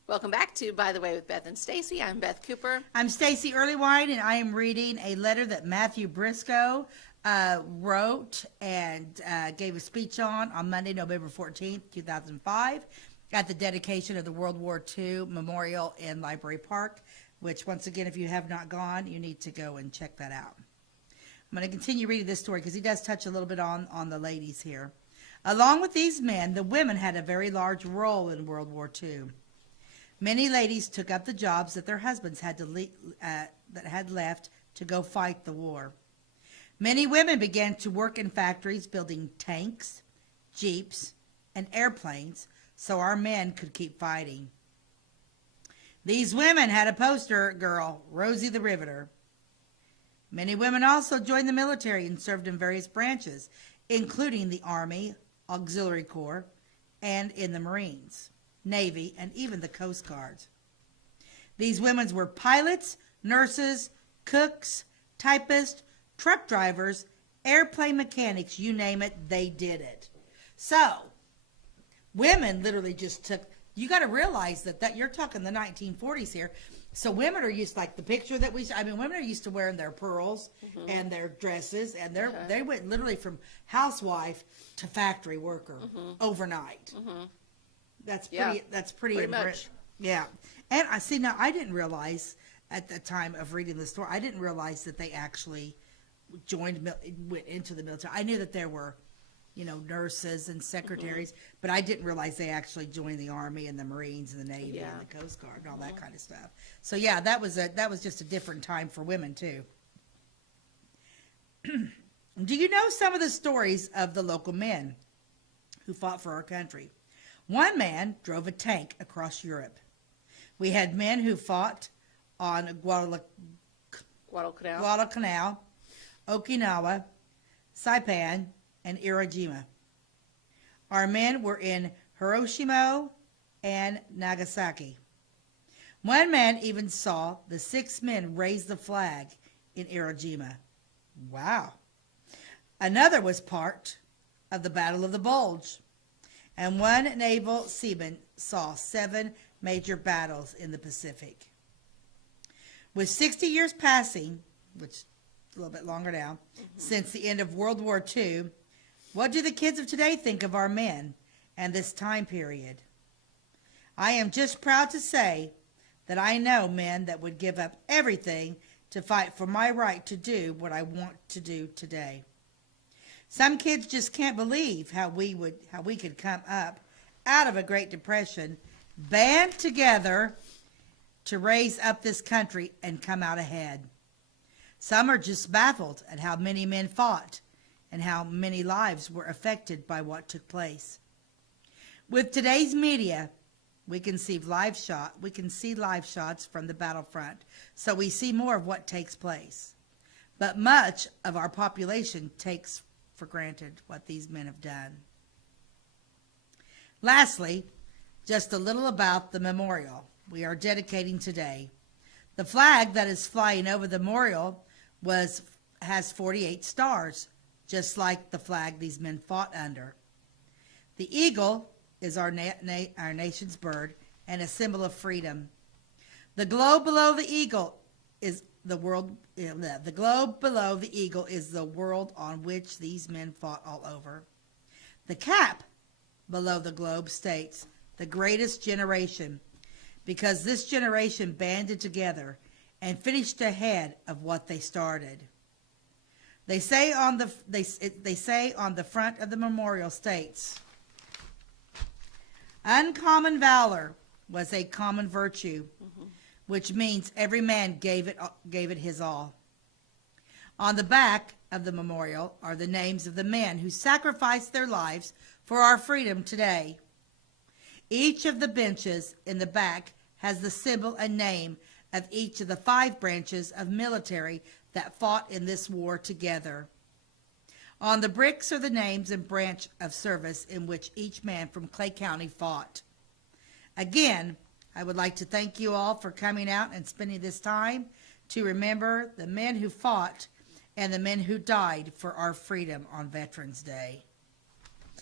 Welcome back to By the Way with Beth and Stacey. I'm Beth Cooper. I'm Stacey Earlywine, and I am reading a letter that Matthew Briscoe wrote and gave a speech on Monday, November 14th, 2005, at the dedication of the World War II Memorial in Library Park, which, once again, if you have not gone, you need to go and check that out. I'm going to continue reading this story because he does touch a little bit on the ladies here. Along with these men, the women had a very large role in World War II. Many ladies took up the jobs that their husbands had left to go fight the war. Many women began to work in factories building tanks, jeeps, and airplanes so our men could keep fighting. These women had a poster girl, Rosie the Riveter. Many women also joined the military and served in various branches, including the Army, Auxiliary Corps, and in the Marines, Navy, and even the Coast Guard. These women were pilots, nurses, cooks, typists, truck drivers, airplane mechanics, you name it, they did it. So, women literally just took, you got to realize that you're talking the 1940s here. So women are used, like the picture that women are used to wearing their pearls and their dresses, and they went literally from housewife to factory worker overnight. That's pretty much. Yeah. And I see, now I didn't realize at the time of reading the story, I didn't realize that they actually went into the military. I knew that there were, nurses and secretaries, but I didn't realize they actually joined the Army and the Marines and the Navy and the Coast Guard and all that kind of stuff. So yeah, that was just a different time for women too. Do you know some of the stories of the local men who fought for our country? One man drove a tank across Europe. We had men who fought on Guadalcanal, Okinawa, Saipan, and Iwo Jima. Our men were in Hiroshima and Nagasaki. One man even saw the 6 men raise the flag in Iwo Jima. Wow. Another was part of the Battle of the Bulge. And one naval seaman saw 7 major battles in the Pacific. With 60 years passing, which is a little bit longer now, since the end of World War II, what do the kids of today think of our men and this time period? I am just proud to say that I know men that would give up everything to fight for my right to do what I want to do today. Some kids just can't believe how we could come up out of a Great Depression, band together to raise up this country and come out ahead. Some are just baffled at how many men fought and how many lives were affected by what took place. With today's media, we can see live shots from the battlefront, so we see more of what takes place. But much of our population takes for granted what these men have done. Lastly, just a little about the memorial we are dedicating today. The flag that is flying over the memorial has 48 stars, just like the flag these men fought under. The eagle is our nation's bird and a symbol of freedom. The globe below the eagle is the world. The globe below the eagle is the world on which these men fought all over. The cap below the globe states the greatest generation, because this generation banded together and finished ahead of what they started. They say on the front of the memorial states, uncommon valor was a common virtue, which means every man gave it his all. On the back of the memorial are the names of the men who sacrificed their lives for our freedom today. Each of the benches in the back has the symbol and name of each of the 5 branches of military that fought in this war together. On the bricks are the names and branch of service in which each man from Clay County fought. Again, I would like to thank you all for coming out and spending this time to remember the men who fought and the men who died for our freedom on Veterans Day.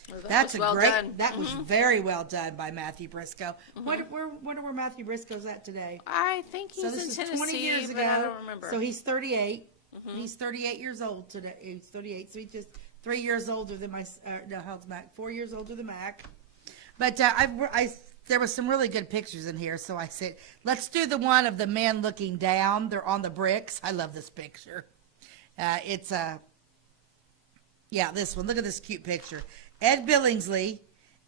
Well, That's was a well great. done. That was very well wone by Matthew Briscoe. Wonder where Matthew Briscoe's at today. I think he's So this in is Tennessee, 20 years but ago. I don't remember. So he's 38. He's 38 years old today. He's 38. So he's just 3 years older than Mac. 4 years older than Mac. But there was some really good pictures in here. So I said, let's do the one of the men looking down. They're on the bricks. I love this picture. This one. Look at this cute picture. Ed Billingsley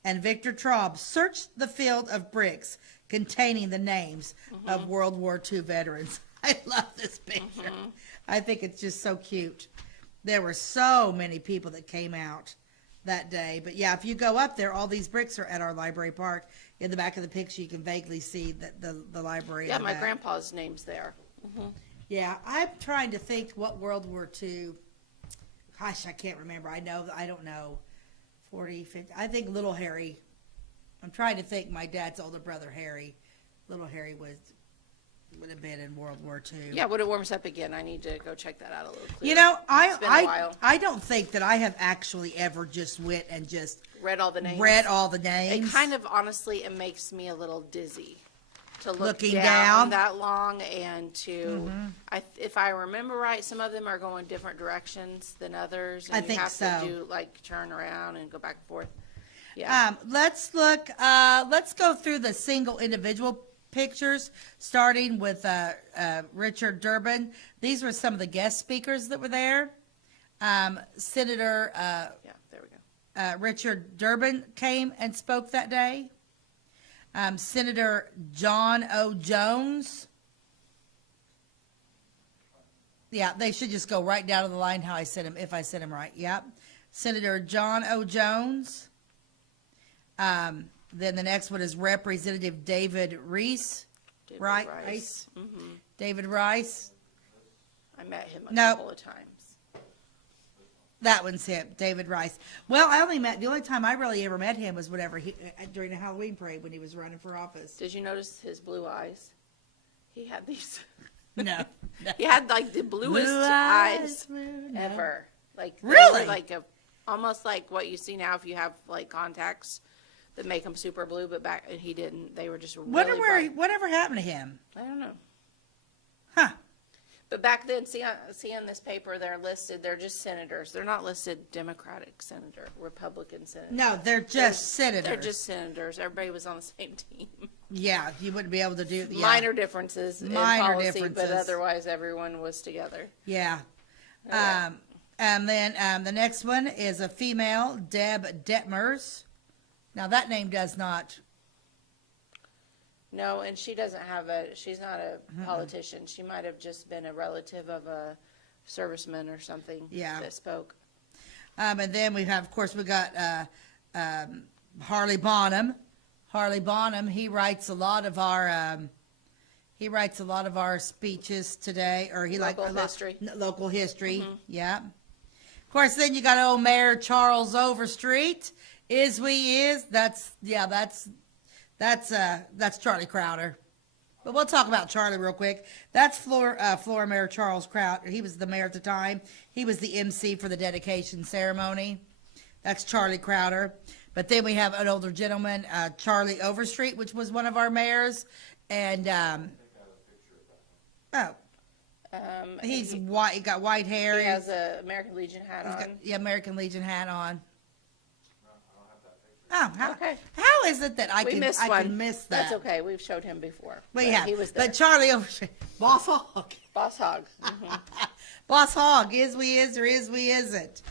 and Victor Traub searched the field of bricks containing the names of World War II veterans. I love this picture. I think it's just so cute. There were so many people that came out that day. But yeah, if you go up there, all these bricks are at our library park. In the back of the picture, you can vaguely see the library. Yeah, my grandpa's name's there. Yeah, I'm trying to think what World War II. Gosh, I can't remember. I don't know. 40, 50. I think Little Harry. I'm trying to think. My dad's older brother, Harry. Little Harry would have been in World War II. Yeah, when it warms up again, I need to go check that out a little clearer. You know, It's been a while. I don't think that I have actually ever just went and just Read all the names. names. It kind of, honestly, it makes me a little dizzy to look Looking down down. that long and to, if I remember right, some of them are going different directions than others. And I you think have so. to do, like, turn around and go back and forth. Yeah. Let's look. Let's go through the single individual pictures, starting with Richard Durbin. These were some of the guest speakers that were there. Senator Yeah, there we go. Richard Durbin came and spoke that day. Senator John O. Jones. Yeah, they should just go right down to the line how I said him, if I said him right. Yep. Senator John O. Jones. Then the next one is Representative David Reese. Rice. David Rice. I met him a Nope. couple of times. That one's him, David Rice. Well, the only time I really ever met him was whenever during the Halloween parade when he was running for office. Did you notice his blue eyes? He had these. No. He had like the bluest Blue eyes blue, no. ever. Like they Really? were like almost like what you see now if you have like contacts that make them super blue, but back he didn't. They were just really bright. Whatever happened to him? I don't know. Huh. But back then, see on this paper, they're listed. They're just senators. They're not listed Democratic senator, Republican senator. No, they're just senators. They're just senators. Everybody was on the same team. Yeah, you wouldn't be able to do Minor differences in Minor policy, but differences. otherwise everyone was together. Yeah. Okay. And then the next one is a female, Deb Detmers. Now that name does not. No, and she doesn't have she's not a politician. She might have just been a relative of a serviceman or something Yeah. that spoke. And then we have, of course, we got Harley Bonham. Harley Bonham, he writes a lot of our speeches today, or he Local history. Local history. Yeah. Of course, then you got old Mayor Charles Overstreet. That's Charlie Crowder. But we'll talk about Charlie real quick. That's Flora Mayor Charles Crowder. He was the mayor at the time. He was the MC for the dedication ceremony. That's Charlie Crowder. But then we have an older gentleman, Charlie Overstreet, which was one of our mayors. And, he's white. He got white hair. He has a American Legion hat on. American Legion hat on. Oh, Okay. how is it that I We can missed I one. can miss that? That's okay. We've showed him before. But yeah, He was there. but Charlie Overstreet, Boss Hog. Boss Hog. Boss Hog, is we is or is we isn't.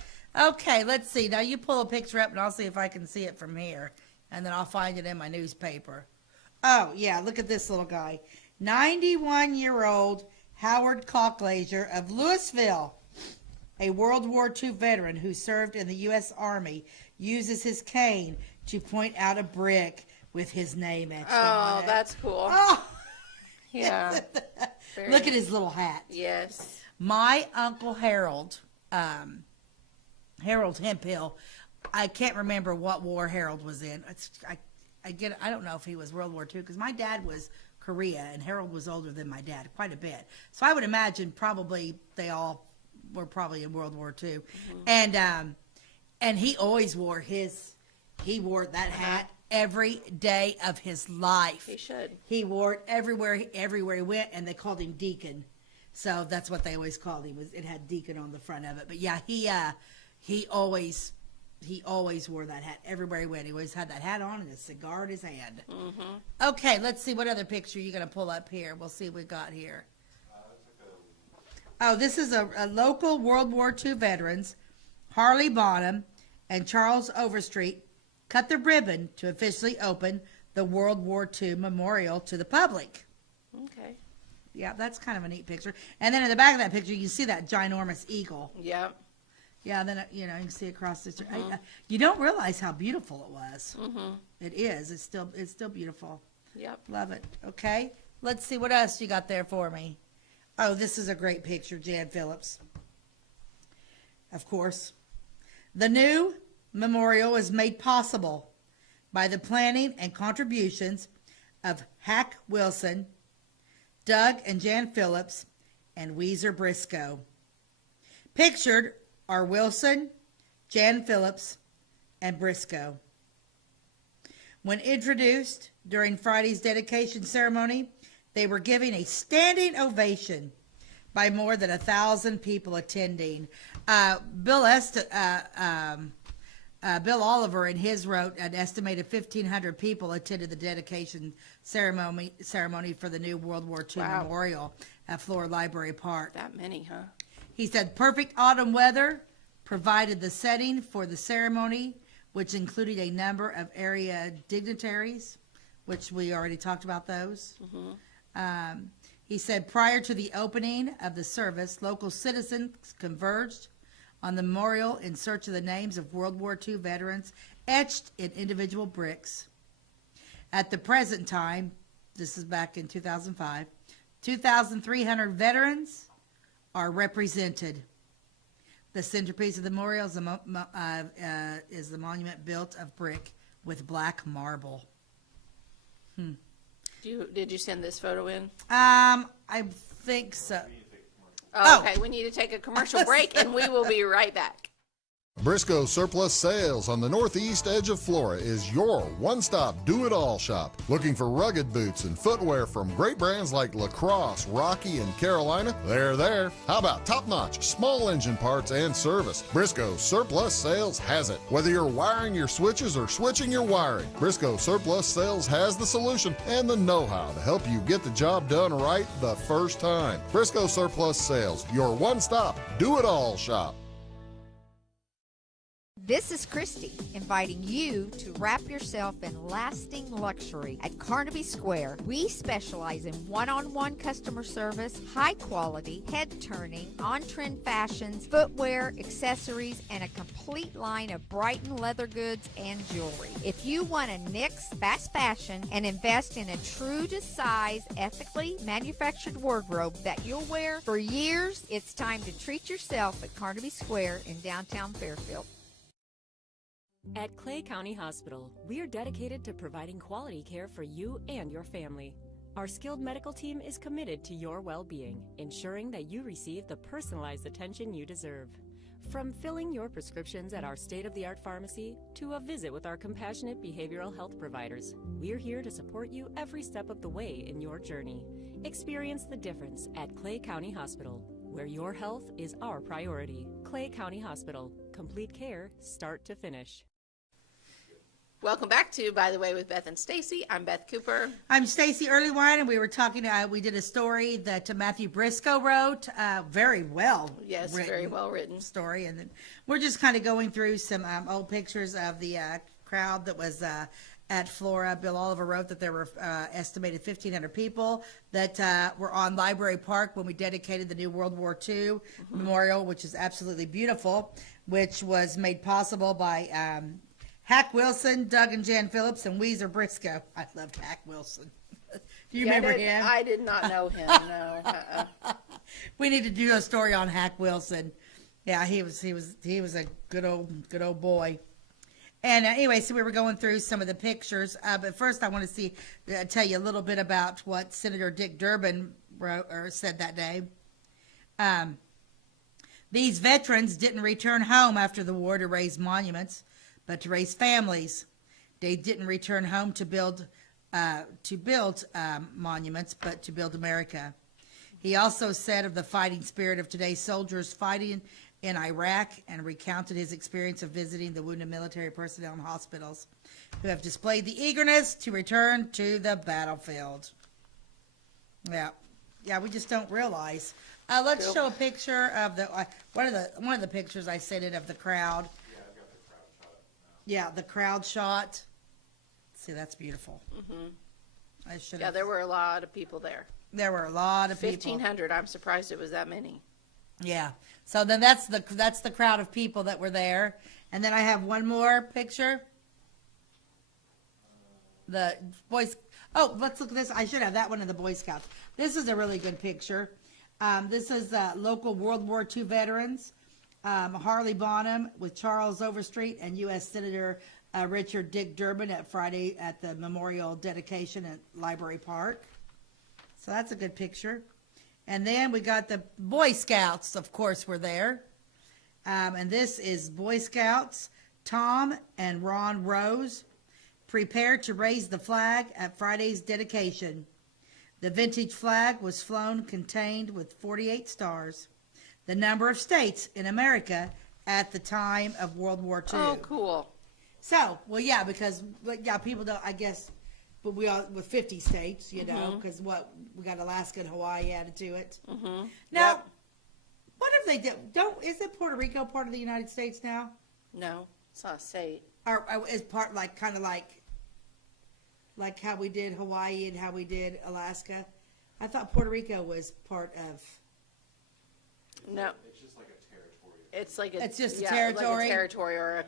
Okay, let's see. Now you pull a picture up and I'll see if I can see it from here. And then I'll find it in my newspaper. Oh, yeah, look at this little guy. 91-year-old Howard Cocklaser of Louisville, a World War II veteran who served in the U.S. Army, uses his cane to point out a brick with his name etched on Oh, it. that's cool. Oh, Yeah. Very look at his little hat. Yes. My Uncle Harold, Harold Hemphill, I can't remember what war Harold was in. I don't know if he was World War II, because my dad was Korea, and Harold was older than my dad quite a bit. So I would imagine probably they all were probably in World War II. And he always wore that hat every day of his life. He should. He wore it everywhere he went, and they called him Deacon. So that's what they always called him. It had Deacon on the front of it. But yeah, he always wore that hat everywhere he went. He always had that hat on and a cigar in his hand. Okay, let's see what other picture you're going to pull up here. We'll see what we got here. Oh, this is a local World War II veterans, Harley Bonham and Charles Overstreet, cut the ribbon to officially open the World War II memorial to the public. Okay. Yeah, that's kind of a neat picture. And then in the back of that picture, you can see that ginormous eagle. Yep. Yeah, then, you can see across the street. You don't realize how beautiful it was. It is. It's still beautiful. Yep. Love it. Okay. Let's see what else you got there for me. Oh, this is a great picture, Jan Phillips. Of course. The new memorial is made possible by the planning and contributions of Hack Wilson, Doug and Jan Phillips, and Weezer Briscoe. Pictured are Wilson, Jan Phillips, and Briscoe. When introduced during Friday's dedication ceremony, they were giving a standing ovation by more than 1,000 people attending. Bill Oliver in his wrote an estimated 1,500 people attended the dedication ceremony for the new World War II memorial at Flora Library Park. That many, huh? He said perfect autumn weather provided the setting for the ceremony, which included a number of area dignitaries, which we already talked about those. He said prior to the opening of the service, local citizens converged on the memorial in search of the names of World War II veterans etched in individual bricks. At the present time, this is back in 2005, 2,300 veterans are represented. The centerpiece of the memorial is the monument built of brick with black marble. Did you send this photo in? I think so. Oh, okay, we need to take a commercial break, and we will be right back. Briscoe Surplus Sales on the northeast edge of Flora is your one-stop do-it-all shop. Looking for rugged boots and footwear from great brands like Lacrosse, Rocky, and Carolina? They're there. How about top-notch small engine parts and service? Briscoe Surplus Sales has it. Whether you're wiring your switches or switching your wiring, Briscoe Surplus Sales has the solution and the know-how to help you get the job done right the first time. Briscoe Surplus Sales, your one-stop do-it-all shop. This is Christy, inviting you to wrap yourself in lasting luxury at Carnaby Square. We specialize in one-on-one customer service, high quality, head-turning, on-trend fashions, footwear, accessories, and a complete line of Brighton leather goods and jewelry. If you want to nix fast fashion and invest in a true-to-size, ethically manufactured wardrobe that you'll wear for years, it's time to treat yourself at Carnaby Square in downtown Fairfield. At Clay County Hospital, we are dedicated to providing quality care for you and your family. Our skilled medical team is committed to your well-being, ensuring that you receive the personalized attention you deserve. From filling your prescriptions at our state-of-the-art pharmacy to a visit with our compassionate behavioral health providers, we're here to support you every step of the way in your journey. Experience the difference at Clay County Hospital, where your health is our priority. Clay County Hospital, complete care, start to finish. Welcome back to By the Way with Beth and Stacey. I'm Beth Cooper. I'm Stacey Earlywine, and we were talking. We did a story that Matthew Briscoe wrote. Very well. Yes, written very well written story, and then we're just kind of going through some old pictures of the crowd that was at Flora. Bill Oliver wrote that there were estimated 1,500 people that were on Library Park when we dedicated the new World War II memorial, which is absolutely beautiful, which was made possible by Hack Wilson, Doug and Jan Phillips, and Weezer Briscoe. I loved Hack Wilson. Do you remember him? I did not know him, no. We need to do a story on Hack Wilson. Yeah, he was a good old boy. And anyway, so we were going through some of the pictures. But first, I want to tell you a little bit about what Senator Dick Durbin wrote or said that day. These veterans didn't return home after the war to raise monuments, but to raise families. They didn't return home to build monuments, but to build America. He also said of the fighting spirit of today's soldiers fighting in Iraq and recounted his experience of visiting the wounded military personnel in hospitals who have displayed the eagerness to return to the battlefield. Yeah, we just don't realize. Let's show a picture of one of the pictures I sent in of the crowd. Yeah, the crowd shot. See, that's beautiful. Mm-hmm. Yeah, there were a lot of people there. There were a lot of people. 1,500. I'm surprised it was that many. Yeah. So then that's the crowd of people that were there. And then I have one more picture. The boys. Oh, let's look at this. I should have that one of the Boy Scouts. This is a really good picture. This is local World War II veterans. Harley Bonham with Charles Overstreet and U.S. Senator Richard Dick Durbin at Friday at the memorial dedication at Library Park. So that's a good picture. And then we got the Boy Scouts, of course, were there. And this is Boy Scouts, Tom and Ron Rose, prepared to raise the flag at Friday's dedication. The vintage flag was flown contained with 48 stars, the number of states in America at the time of World War II. Oh, cool. So, well, yeah, because, people don't, I guess, but we are with 50 states, you know, because we got Alaska and Hawaii added to it. Mm-hmm. Now, what if they isn't Puerto Rico part of the United States now? No, it's not a state. Or is part like how we did Hawaii and how we did Alaska? I thought Puerto Rico was part of. No. It's just like a territory. It's just a territory? Like a territory or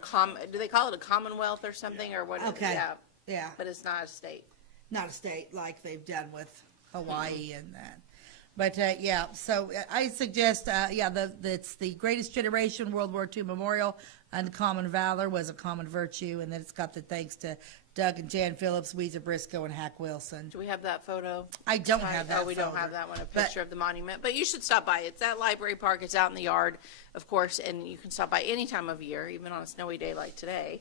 do they call it a commonwealth or something or what? Okay. Yeah. But it's not a state. Not a state like they've done with Hawaii and that. But, so I suggest, it's the Greatest Generation World War II Memorial. Uncommon Valor was a common virtue. And then it's got the thanks to Doug and Jan Phillips, Weezer Briscoe, and Hack Wilson. Do we have that photo? I don't have that we don't have that one, a picture of the monument. But you should stop by. It's at Library Park. It's out in the yard, of course, and you can stop by any time of year, even on a snowy day like today.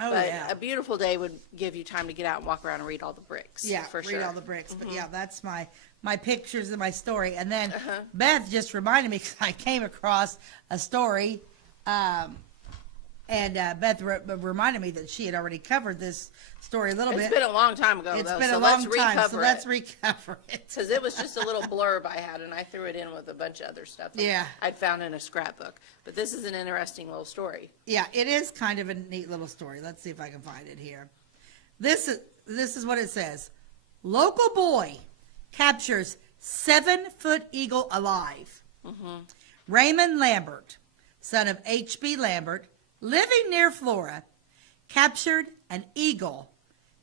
Oh, but yeah. a beautiful day would give you time to get out and walk around and read all the bricks. Yeah, for read sure. all the bricks. But, that's my pictures and my story. And then Beth just reminded me, because I came across a story And Beth reminded me that she had already covered this story a little bit. It's been a long time ago, It's though, been so a long let's time, recover so let's it. recover it. Because it was just a little blurb I had, and I threw it in with a bunch of other stuff that Yeah. I'd found in a scrapbook. But this is an interesting little story. Yeah, it is kind of a neat little story. Let's see if I can find it here. This is what it says. Local boy captures 7-foot eagle alive. Raymond Lambert, son of H.B. Lambert, living near Flora, captured an eagle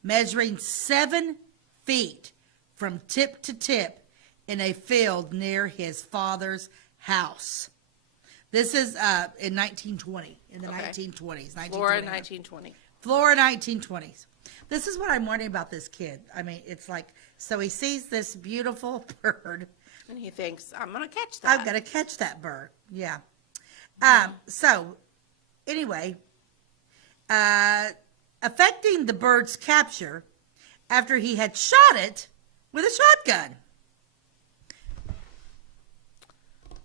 measuring 7 feet from tip to tip in a field near his father's house. This is in 1920, in the 1920s. Flora, 1920. Flora, 1920s. This is what I'm wondering about this kid. I mean, it's like, so he sees this beautiful bird. And he thinks, I'm going to catch that. I'm going to catch that bird. Yeah. So, anyway, affecting the bird's capture after he had shot it with a shotgun.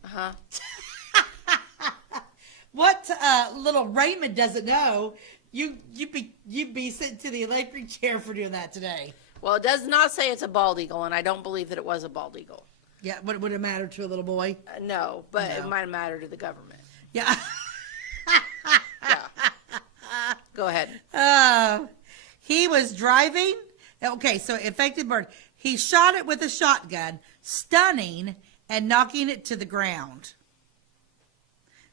Uh-huh. What little Raymond doesn't know, you'd be sent to the electric chair for doing that today. Well, it does not say it's a bald eagle, and I don't believe that it was a bald eagle. Yeah, would it matter to a little boy? No, but No. it might matter to the government. Yeah. Yeah. Go ahead. He was driving. Okay, so affected bird. He shot it with a shotgun, stunning and knocking it to the ground.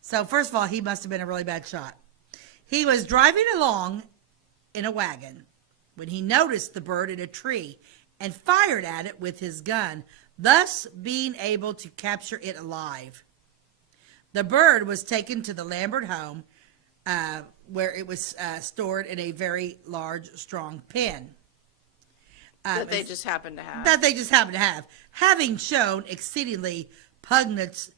So first of all, he must have been a really bad shot. He was driving along in a wagon when he noticed the bird in a tree and fired at it with his gun, thus being able to capture it alive. The bird was taken to the Lambert home, where it was stored in a very large, strong pen. That they just happened to have. That they just happened to have. Having shown exceedingly pugnacious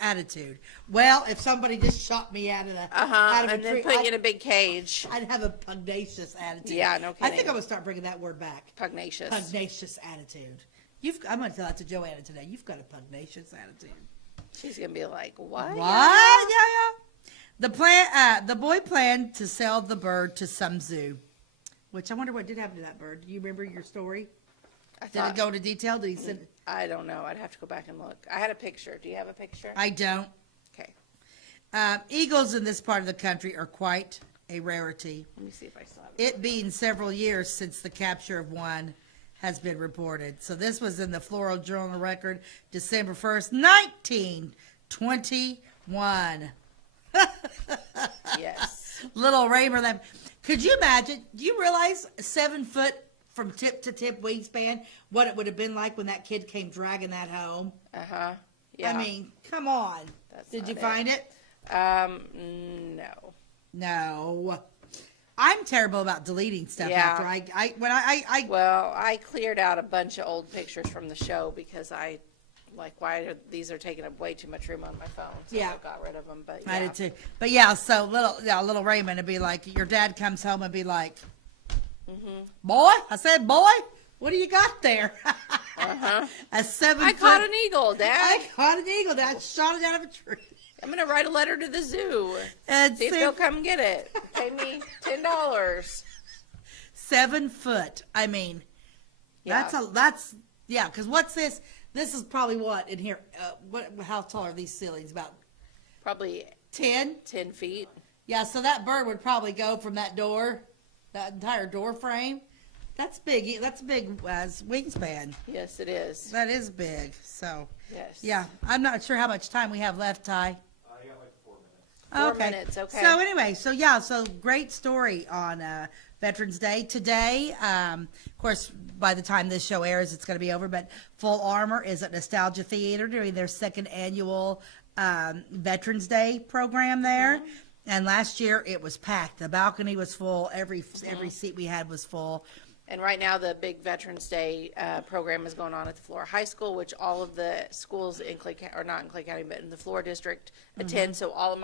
attitude. Well, if somebody just shot me out of the out of a and then tree, put you in a big cage. I'd have a pugnacious attitude. Yeah, no I kidding. think I'm gonna start bringing that word back. Pugnacious. Pugnacious attitude. I'm gonna tell that to Joanna today. You've got a pugnacious attitude. She's going to be like, what? What? Yeah. The boy planned to sell the bird to some zoo, which I wonder what did happen to that bird. Do you remember your story? Did it go into detail? Did he send? I don't know. I'd have to go back and look. I had a picture. Do you have a picture? I don't. Okay. Eagles in this part of the country are quite a rarity. Let me see if I saw it. It being several years since the capture of one has been reported. So this was in the Floral Journal Record, December 1st, 1921. Yes. Little Raymer, that could you imagine? Do you realize 7 foot from tip to tip wingspan? What it would have been like when that kid came dragging that home? Uh-huh. Yeah. I mean, come on. Did you find it? No. No. I'm terrible about deleting stuff Yeah. after I Well, I cleared out a bunch of old pictures from the show because these are taking up way too much room on my phone. So Yeah. I got rid of them. But yeah. I did too. But yeah, so little Raymond would be like, your dad comes home and be like, boy, I said, boy, what do you got there? Uh-huh. A 7 I foot. caught an eagle, Dad. I caught an eagle. Dad shot it out of a tree. I'm going to write a letter to the zoo. And See if they'll come get it. Pay me $10. 7 foot. I mean, Yeah. because what's this? This is probably what in here? How tall are these ceilings? About Probably 10? 10 feet. Yeah, so that bird would probably go from that door, that entire door frame. That's big. That's big as wingspan. Yes, it is. That is big. So, Yes. yeah, I'm not sure how much time we have left, Ty. You got like 4 minutes. 4 minutes, okay. So anyway, so great story on Veterans Day today. Of course, by the time this show airs, it's going to be over. But Full Armor is at Nostalgia Theater doing their second annual Veterans Day program there. And last year it was packed. The balcony was full. Every seat we had was full. And right now, the big Veterans Day program is going on at the Flora High School, which all of the schools in Clay County, or not in Clay County, but in the Flora district attend. So all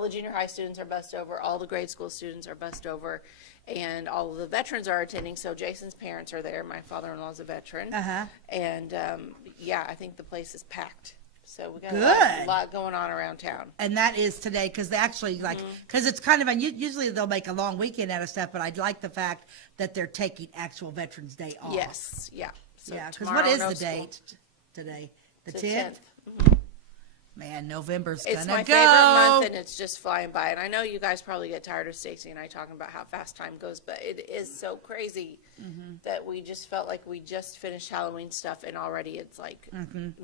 the junior high students are bussed over, all the grade school students are bussed over, and all of the veterans are attending. So Jason's parents are there. My father-in-law is a veteran. Uh-huh. And, yeah, I think the place is packed. So we got Good. a lot going on around town. And that is today, because they actually, like, because it's kind of, usually they'll make a long weekend out of stuff, but I like the fact that they're taking actual Veterans Day off. Yes, yeah. So Yeah, because tomorrow, what is no the school. date today? The It's 10th? Man, November's It's gonna my go. favorite month, and it's just flying by. And I know you guys probably get tired of Stacey and I talking about how fast time goes, but it is so crazy that we just felt like we just finished Halloween stuff, and already it's like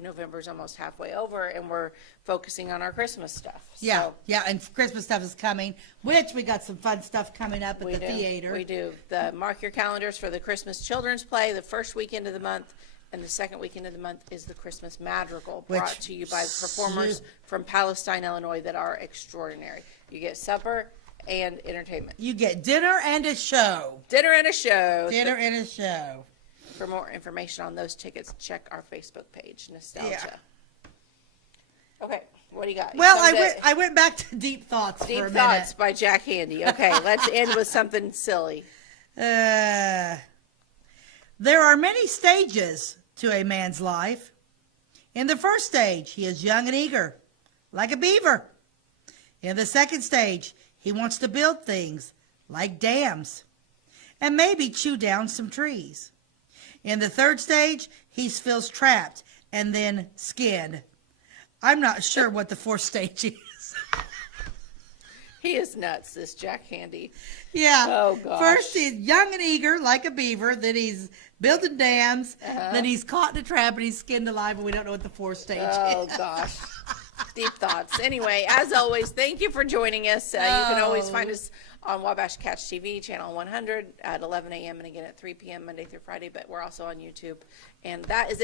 November's almost halfway over, and we're focusing on our Christmas stuff. Yeah, So yeah, and Christmas stuff is coming, which we got some fun stuff coming up at we the do. theater. We do. Mark your calendars for the Christmas Children's Play, the first weekend of the month. And the second weekend of the month is the Christmas Madrigal, brought to you by the performers from Palestine, Illinois, that are extraordinary. You get supper and entertainment. You get dinner and a show. Dinner and a show. Dinner and a show. For more information on those tickets, check our Facebook page, Nostalgia. Yeah. Okay, what do you got? Well, I went back to Deep Thoughts for a Deep minute. Thoughts by Jack Handy. Okay, let's end with something silly. There are many stages to a man's life. In the first stage, he is young and eager, like a beaver. In the second stage, he wants to build things, like dams, and maybe chew down some trees. In the third stage, he feels trapped and then skinned. I'm not sure what the fourth stage is. He is nuts, this Jack Handy. Yeah. Oh, gosh. First, he's young and eager, like a beaver. Then he's building dams. Then he's caught in a trap and he's skinned alive, and we don't know what the fourth stage Oh, is. gosh. Deep Thoughts. Anyway, as always, thank you for joining us. You can always find us on Wabash Catch TV, channel 100 at 11 a.m. and again at 3 p.m. Monday through Friday, but we're also on YouTube. And that is it